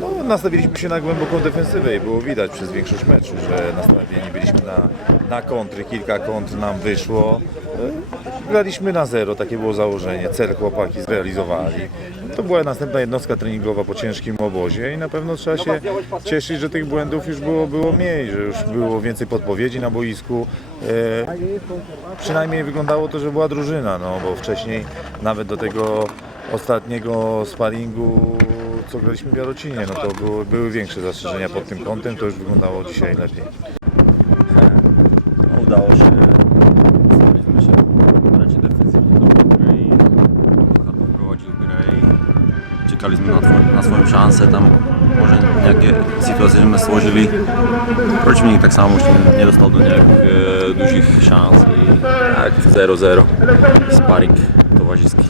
No, nastawiliśmy się na głęboką defensywę i było widać przez większość meczu, że nastawieni byliśmy na kontry, kilka kontr nam wyszło. Graliśmy na zero, takie było założenie, cel chłopaki zrealizowali. To była następna jednostka treningowa po ciężkim obozie i na pewno trzeba się cieszyć, że tych błędów już było mniej, że już było więcej podpowiedzi na boisku. Przynajmniej wyglądało to, że była drużyna, no bo wcześniej nawet do tego ostatniego sparingu, co graliśmy w Jarocinie, no to były większe zastrzeżenia pod tym kątem, to już wyglądało dzisiaj lepiej. Udało się, postawiliśmy się wręcz defensywnie do gry i Charków prowadził grę i czekaliśmy na swoją szansę. Tam może jakie sytuacje my stworzyli. Przeciwnik tak samo nie dostał do niej dużych szans i tak 0-0 sparring towarzyski.